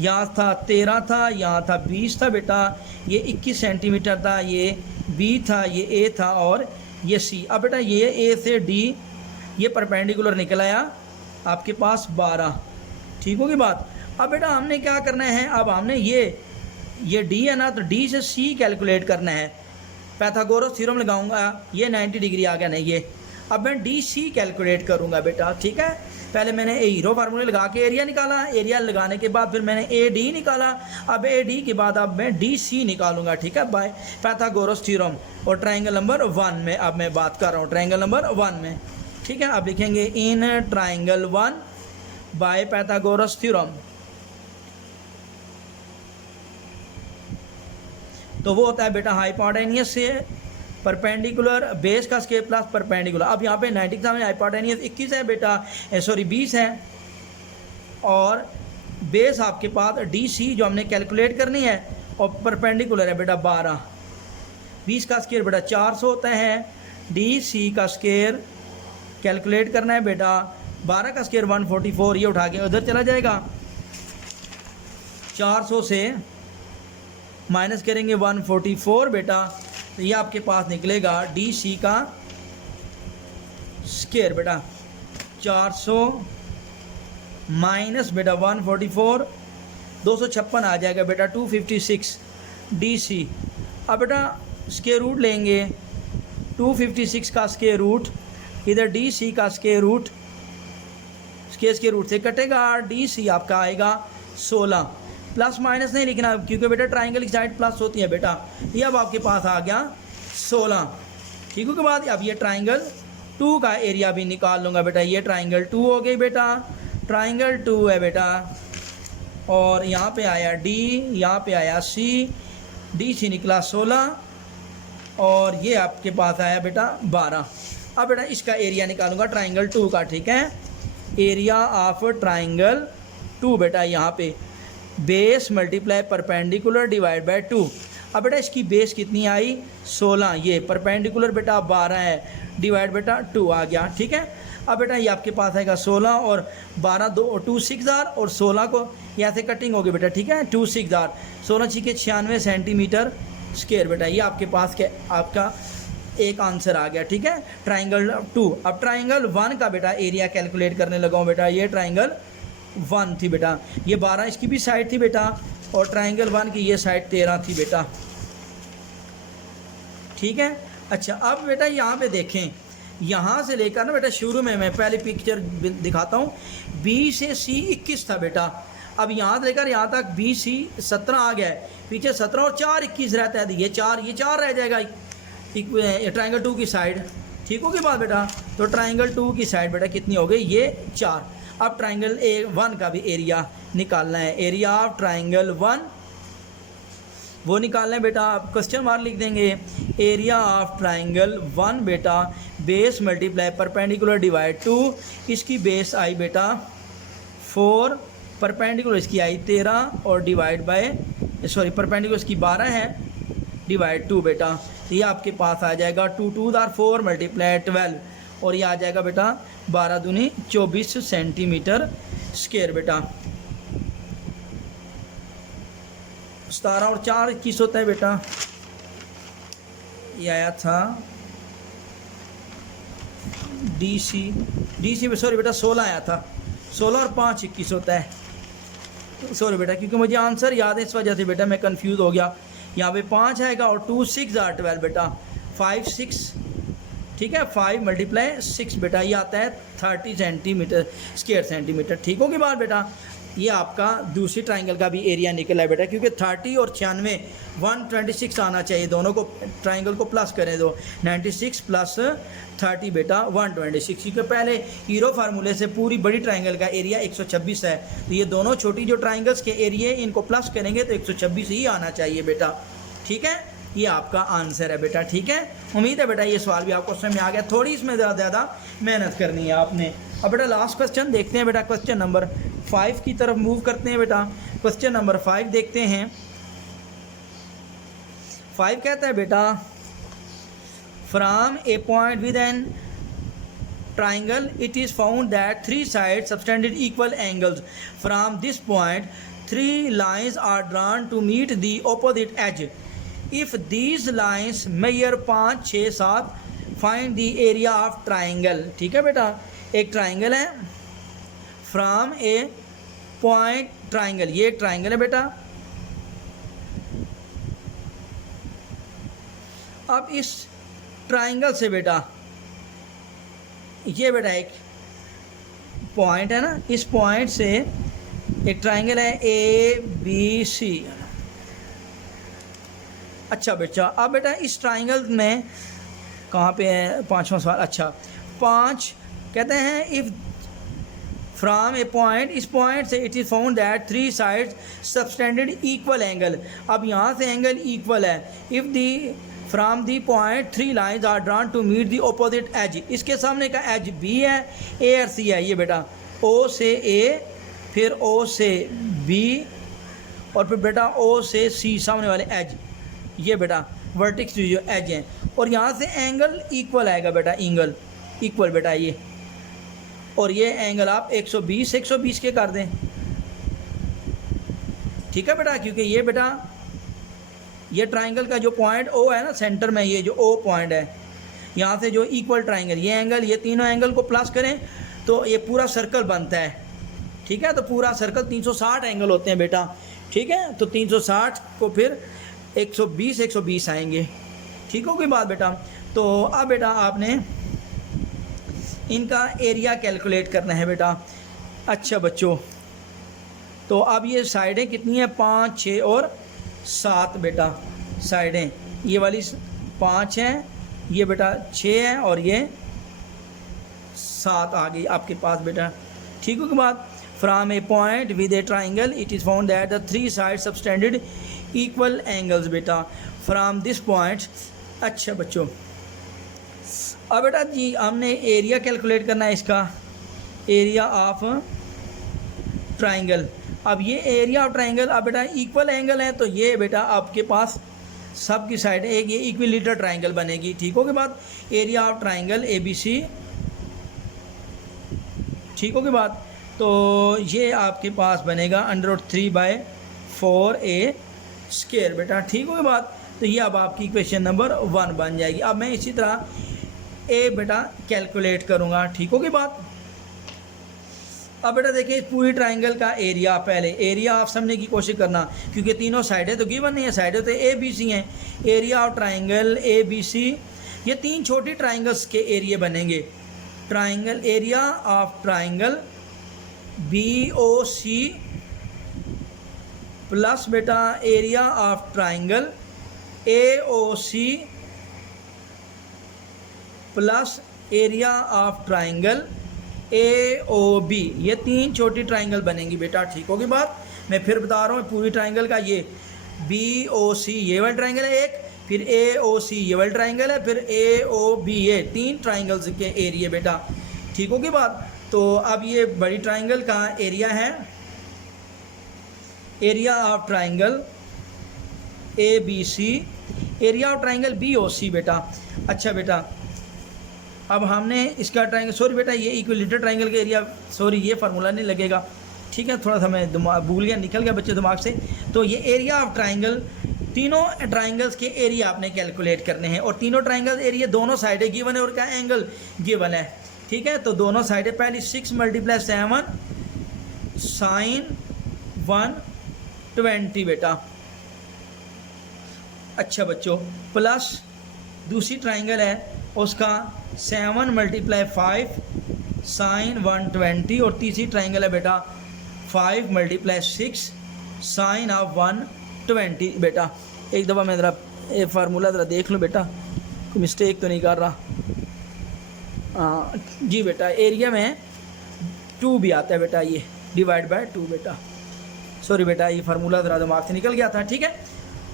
यहाँ था 13 था, यहाँ था 20 था बेटा, ये 21 सेंटीमीटर था, ये बी था, ये ए था और ये सी। अब बेटा ये ए से डी ये परपेंडिकुलर निकल आया आपके पास 12, ठीक होगी बात। अब बेटा हमने क्या करना है, अब हमने ये डी है ना, तो डी से सी कैलकुलेट करना है। पाइथागोरस थ्योरम लगाऊंगा, ये 90 डिग्री आ गया नहीं ये। अब मैं डी सी कैलकुलेट करूंगा बेटा, ठीक है। पहले मैंने हीरो फार्मूले लगा के एरिया निकाला, एरिया लगाने के बाद फिर मैंने ए डी निकाला, अब ए डी के बाद अब मैं डी सी निकालूंगा, ठीक है, बाय पाइथागोरस थ्योरम। और ट्राइंगल नंबर 1 में अब मैं बात कर रहा हूँ, ट्राइंगल नंबर 1 में, ठीक है। अब लिखेंगे in triangle 1 by Pythagoras theorem, तो वो होता है बेटा हाइपोटेनियस से परपेंडिकुलर बेस का स्केयर प्लस परपेंडिकुलर। अब यहाँ पे 90 का में हाइपोटेनियस 21 है बेटा, सॉरी 20 है, और बेस आपके पास डी सी जो हमने कैलकुलेट करनी है, और परपेंडिकुलर है बेटा 12। 20 का स्केयर बेटा 400 होता है, डी सी का स्केयर कैलकुलेट करना है बेटा 12 का स्केयर 144, ये उठा के उधर चला जाएगा। 400 से माइनस करेंगे 144 बेटा, तो ये आपके पास निकलेगा डी सी का स्केयर बेटा 400 माइनस बेटा 144, 256 आ जाएगा बेटा 256 डी सी। अब बेटा स्केयर रूट लेंगे, 256 का स्केयर रूट इधर डी सी का स्केयर रूट, स्केयर रूट से कटेगा, डी सी आपका आएगा 16। प्लस माइनस नहीं लिखना क्योंकि बेटा ट्राइंगल की साइड प्लस होती है बेटा। ये अब आपके पास आ गया 16। ठीक है, के बाद अब ये ट्राइंगल 2 का एरिया भी निकाल लूँगा बेटा। ये ट्राइंगल 2 हो गई बेटा, ट्राइंगल 2 है बेटा, और यहाँ पे आया डी, यहाँ पे आया सी, डी सी निकला 16, और ये आपके पास आया बेटा 12। अब बेटा इसका एरिया निकालूंगा ट्राइंगल 2 का। ठीक है, एरिया ऑफ ट्राइंगल 2 बेटा, यहाँ पे base multiply perpendicular divide by 2। अब बेटा इसकी बेस कितनी आई 16, ये परपेंडिकुलर बेटा 12 है, डिवाइड बेटा 2 आ गया। ठीक है, अब बेटा ये आपके पास आएगा 16 और 12, 2 6 और 16 को यहाँ से कटिंग होगी बेटा। ठीक है, 2 6 16 6 के 96 सेंटीमीटर स्क्वायर बेटा, ये आपके पास के आपका एक आंसर आ गया। ठीक है, ट्राइंगल 2। अब ट्राइंगल 1 का बेटा एरिया कैलकुलेट करने लगा हूँ बेटा। ये ट्राइंगल 1 थी बेटा, ये 12 इसकी भी साइड थी बेटा, और ट्राइंगल 1 की ये साइड 13 थी बेटा। ठीक है, अच्छा अब बेटा यहाँ पे देखें, यहाँ से लेकर ना बेटा शुरू में मैं पहले पिक्चर दिखाता हूँ, बी से सी 21 था बेटा। अब यहाँ से लेकर यहाँ तक बी सी 17 आ गया है, पीछे 17 और 4 21 रहता है, ये 4 रह जाएगा ट्राइंगल 2 की साइड। ठीक होगी बात बेटा, तो ट्राइंगल 2 की साइड बेटा कितनी हो गई, ये 4। अब ट्राइंगल 1 का भी एरिया निकालना है, एरिया ऑफ ट्राइंगल 1 वो निकालना है बेटा। आप क्वेश्चन मार्क लिख देंगे, एरिया ऑफ ट्राइंगल 1 बेटा बेस मल्टीप्लाई परपेंडिकुलर डिवाइड 2, इसकी बेस आई बेटा 4, परपेंडिकुलर इसकी आई 13, और डिवाइड बाय परपेंडिकुलर इसकी 12 है, डिवाइड 2 बेटा। तो ये आपके पास आ जाएगा 2 2 4 मल्टीप्लाई 12, और ये आ जाएगा बेटा 12 दूनी 24 सेंटीमीटर स्क्वायर बेटा। 17 और 4 21 होता है बेटा, ये आया था डी सी में, सॉरी बेटा 16 आया था, 16 और 5 21 होता है, सॉरी बेटा क्योंकि मुझे आंसर याद है इस वजह से बेटा मैं कंफ्यूज हो गया। यहाँ पे 5 आएगा और 2 6 12 बेटा 5 6। ठीक है, 5 मल्टीप्लाई 6 बेटा, ये आता है 30 सेंटीमीटर स्क्वायर सेंटीमीटर। ठीक होगी बात बेटा, ये आपका दूसरी ट्राइंगल का भी एरिया निकला है बेटा, क्योंकि 30 और 96 126 आना चाहिए, दोनों को ट्राइंगल को प्लस करें दो, 96 प्लस 30 बेटा 126, क्योंकि पहले हीरो फार्मूले से पूरी बड़ी ट्राइंगल का एरिया 126 है, तो ये दोनों छोटी जो ट्राइंगल्स के एरिया इनको प्लस करेंगे तो 126 ही आना चाहिए बेटा। ठीक है, ये आपका आंसर है बेटा। ठीक है, उम्मीद है बेटा ये सवाल भी आपको समझ में आ गया, थोड़ी इसमें ज़्यादा मेहनत करनी है आपने। अब बेटा लास्ट क्वेश्चन देखते हैं बेटा, क्वेश्चन नंबर 5 की तरफ मूव करते हैं बेटा। क्वेश्चन नंबर 5 देखते हैं। 5 कहता है बेटा, from a point with an triangle it is found that 3 sides subtended equal angles. From this point 3 lines are drawn to meet the opposite edge. If these lines measure 5 6 7, find the area of triangle. ठीक है बेटा, एक ट्राइंगल है, फ्रॉम ए पॉइंट ट्राइंगल, ये एक ट्राइंगल है बेटा। अब इस ट्राइंगल से बेटा ये बेटा एक पॉइंट है ना, इस पॉइंट से एक ट्राइंगल है ए बी सी। अच्छा बेटा, अब बेटा इस ट्राइंगल में कहाँ पे है 5वां सवाल। अच्छा 5 कहते हैं, इफ़ फ्राम ए पॉइंट, इस पॉइंट से it is found that three sides subtended equal angle. अब यहाँ से एंगल इक्वल है। If the from the point three lines are drawn to meet the opposite edge, इसके सामने का एज बी है, ए और सी है। ये बेटा ओ से ए, फिर ओ से बी, और फिर बेटा ओ से सी, सामने वाले एज, ये बेटा वर्टिक्स जो एज हैं। और यहाँ से एंगल इक्वल आएगा बेटा, एंगल इक्वल बेटा ये, और ये एंगल आप 120 के कर दें, ठीक है बेटा। क्योंकि ये बेटा ये ट्राइंगल का जो पॉइंट ओ है ना सेंटर में, ये जो ओ पॉइंट है, यहाँ से जो इक्वल ट्राइंगल, ये एंगल, ये तीनों एंगल को प्लस करें तो ये पूरा सर्कल बनता है, ठीक है। तो पूरा सर्कल 360 एंगल होते हैं बेटा, ठीक है। तो 360 को फिर 120 आएंगे, ठीक होगी बात बेटा। तो अब बेटा आपने इनका एरिया कैलकुलेट करना है बेटा। अच्छा बच्चों, तो अब ये साइडें कितनी हैं, 5, 6 और 7 बेटा। साइडें ये वाली 5 हैं, ये बेटा 6 है, और ये 7 आ गई आपके पास बेटा, ठीक होगी बात। From a point with A triangle it is found that the three side subtended equal angles बेटा फ्राम दिस पॉइंट। अच्छा बच्चों, अब बेटा जी हमने एरिया कैलकुलेट करना है, इसका एरिया ऑफ ट्राइंगल। अब ये एरिया ऑफ ट्राइंगल, अब बेटा इक्वल एंगल है तो ये बेटा आपके पास सब की साइड एक ये इक्विलेटरल ट्राइंगल बनेगी, ठीक होगी बात। एरिया ऑफ ट्राइंगल ABC, ठीक होगी बात। तो ये आपके पास बनेगा √3/4a स्क्वायर बेटा, ठीक होगी बात। तो ये अब आपकी क्वेश्चन नंबर 1 बन जाएगी। अब मैं इसी तरह ए बेटा कैलकुलेट करूँगा, ठीक होगी बात। अब बेटा देखिए इस पूरी ट्राइंगल का एरिया, पहले एरिया आप समझने की कोशिश करना, क्योंकि तीनों साइडें तो गिवन नहीं है, साइडें तो ABC हैं। एरिया ऑफ ट्राइंगल ABC, ये 3 छोटी ट्राइंगल्स के एरिया बनेंगे। Triangle area of triangle BOC plus बेटा area of triangle AOC plus area of triangle AOB, ये 3 छोटी ट्राइंगल बनेंगी बेटा, ठीक होगी बात। मैं फिर बता रहा हूँ पूरी ट्राइंगल का, ये BOC ये वाला ट्राइंगल है एक, फिर AOC ये वाला ट्राइंगल है, फिर AOB, ये 3 ट्राइंगल्स के एरिया बेटा, ठीक होगी बात। तो अब ये बड़ी ट्राइंगल का एरिया है, area of triangle ABC, area of triangle BOC बेटा। अच्छा बेटा, अब हमने इसका ट्राइंगल, सॉरी बेटा ये इक्विलेटरल ट्राइंगल का एरिया, सॉरी ये फार्मूला नहीं लगेगा, ठीक है, थोड़ा सा मैं दिमाग भूल गया, निकल गया बच्चे दिमाग से। तो ये एरिया ऑफ ट्राइंगल, तीनों ट्राइंगल्स के एरिया आपने कैलकुलेट करने हैं, और तीनों ट्राइंगल एरिया दोनों साइडें गिवन है और का एंगल गिवन है, ठीक है। तो दोनों साइडें पहली 6 × 7 sin 120 बेटा। अच्छा बच्चों, प्लस दूसरी ट्राइंगल है उसका 7 × 5 sin 120, और तीसरी ट्राइंगल है बेटा 5 × 6 sin of 120 बेटा। एक दफ़ा मैं ज़रा ये फार्मूला ज़रा देख लूँ बेटा, कोई मिस्टेक तो नहीं कर रहा। हाँ जी बेटा, एरिया में 2 भी आता है बेटा, ये /2 बेटा, सॉरी बेटा ये फार्मूला ज़रा दिमाग से निकल गया था, ठीक है।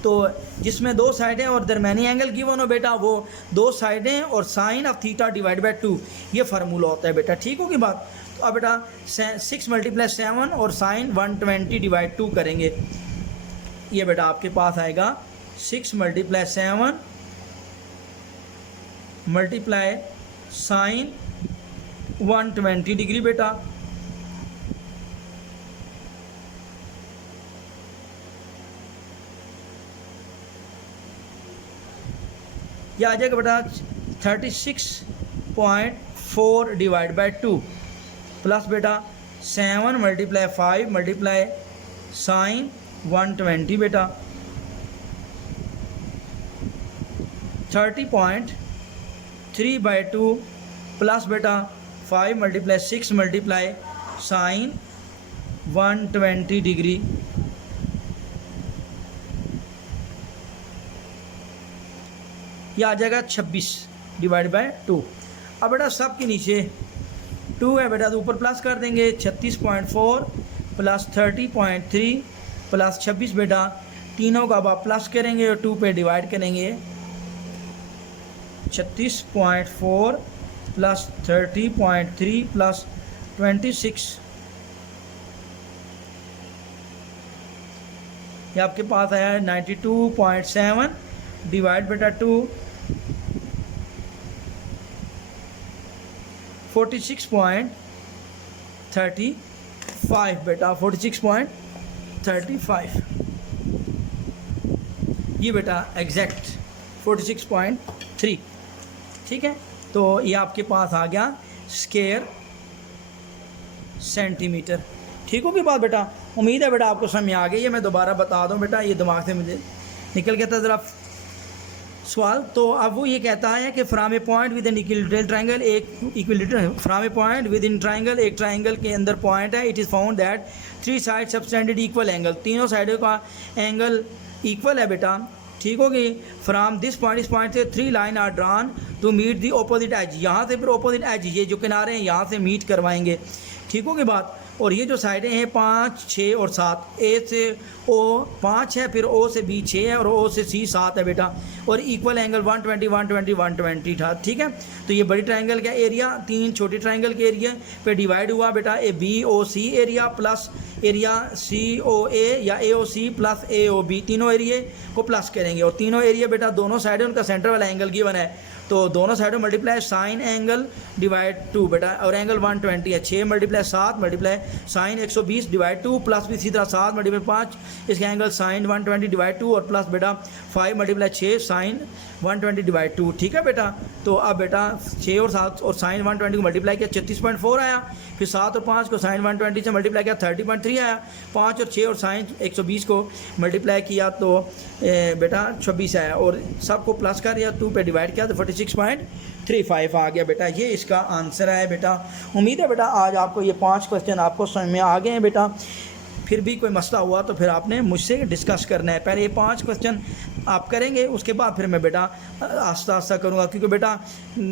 तो जिसमें 2 साइडें और दरमियानी एंगल गिवन हो बेटा, वो 2 साइडें और साइन ऑफ थीटा /2 ये फार्मूला होता है बेटा, ठीक होगी बात। तो अब बेटा 6 × 7 और साइन 120/2 करेंगे, ये बेटा आपके पास आएगा 6 × 7 मल्टीप्लाई साइन 120 डिग्री बेटा, यह आ जाएगा बेटा 36.4/2 प्लस बेटा 7 × 5 मल्टीप्लाई साइन 120 बेटा 30.3/2 प्लस बेटा 5 × 6 मल्टीप्लाई साइन 120 डिग्री, यह आ जाएगा 26/2। अब बेटा सब के नीचे 2 है बेटा, तो ऊपर प्लस कर देंगे 36.4 प्लस 30.3 प्लस 26 बेटा, तीनों का अब आप प्लस करेंगे और 2 पे डिवाइड करेंगे। 36.4 प्लस 30.3 प्लस 26, ये आपके पास आया है 92.7 डिवाइड बेटा 2, 46.35 बेटा, 46.35 ये बेटा एग्जैक्ट 46.3, ठीक है। तो ये आपके पास आ गया स्क्वायर सेंटीमीटर। ठीक होगी बात बेटा, उम्मीद है बेटा आपको समझ आ गई है। मैं दोबारा बता दूं बेटा, ये दिमाग से मुझे निकल गया था ज़रा सवाल। तो अब वो ये कहता है कि from a point with an equilateral triangle, एक equilateral from a point within triangle, एक ट्रायंगल के अंदर पॉइंट है। It is found that 3 side subtended equal angle, तीनों साइडों का एंगल इक्वल है बेटा। ठीक होगी। फ्राम दिस पॉइंट, इस पॉइंट से 3 line are drawn to meet the opposite edge, यहाँ से फिर अपोजिट एज, ये जो किनारे हैं यहाँ से मीट करवाएंगे। ठीक होगी बात। और ये जो साइडें हैं 5, 6 और 7, ए से ओ 5 है, फिर ओ से बी 6 है और ओ से सी 7 है बेटा। और इक्वल एंगल 120 120 120 था। ठीक है। तो ये बड़ी ट्रायंगल का एरिया 3 छोटे ट्रायंगल के एरिया पे डिवाइड हुआ बेटा। A B O C area plus area C O A या A O C plus A O B, तीनों एरिए को प्लस करेंगे। और तीनों एरिया बेटा दोनों साइडें उनका सेंटर वाला एंगल गिवन है, तो दोनों साइडों मल्टीप्लाई साइन एंगल डिवाइड 2 बेटा। और एंगल 120 है, 6 multiply 7 multiply sine 120 divide 2 plus भी इसी तरह 7 मल्टीप्लाई 5 इसका एंगल साइन 120 डिवाइड 2 और प्लस बेटा 5 मल्टीप्लाई 6 साइन 120 डिवाइड 2। ठीक है बेटा। तो अब बेटा 6 और 7 और साइन 120 को मल्टीप्लाई किया 36.4 आया, फिर 7 और 5 को साइन 120 से मल्टीप्लाई किया 30.3 आया, 5 और 6 और साइन 120 को मल्टीप्लाई किया तो बेटा 26 आया, और सबको प्लस कर दिया 2 पे डिवाइड किया तो 46.35 आ गया बेटा। ये इसका आंसर है बेटा। उम्मीद है बेटा आज आपको ये 5 क्वेश्चन आपको समझ में आ गए हैं बेटा। फिर भी कोई मसला हुआ तो फिर आपने मुझसे डिस्कस करना है। पहले ये 5 क्वेश्चन आप करेंगे, उसके बाद फिर मैं बेटा आस्ता आस्ता करूँगा, क्योंकि बेटा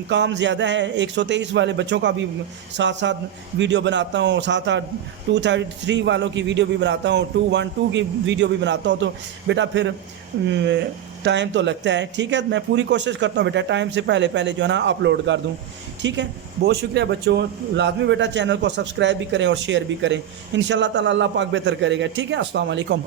काम ज़्यादा है। 123 वाले बच्चों का भी साथ साथ वीडियो बनाता हूँ, साथ साथ 233 वालों की वीडियो भी बनाता हूँ, 212 की वीडियो भी बनाता हूँ, तो बेटा फिर टाइम तो लगता है। ठीक है। मैं पूरी कोशिश करता हूँ बेटा टाइम से पहले पहले जो है ना अपलोड कर दूँ। ठीक है। बहुत शुक्रिया बच्चों। लाजमी बेटा चैनल को सब्सक्राइब भी करें और शेयर भी करें। इंशाल्लाह ताला अल्लाह पाक बेहतर करेगा। ठीक है। अस्सलाम वालेकुम।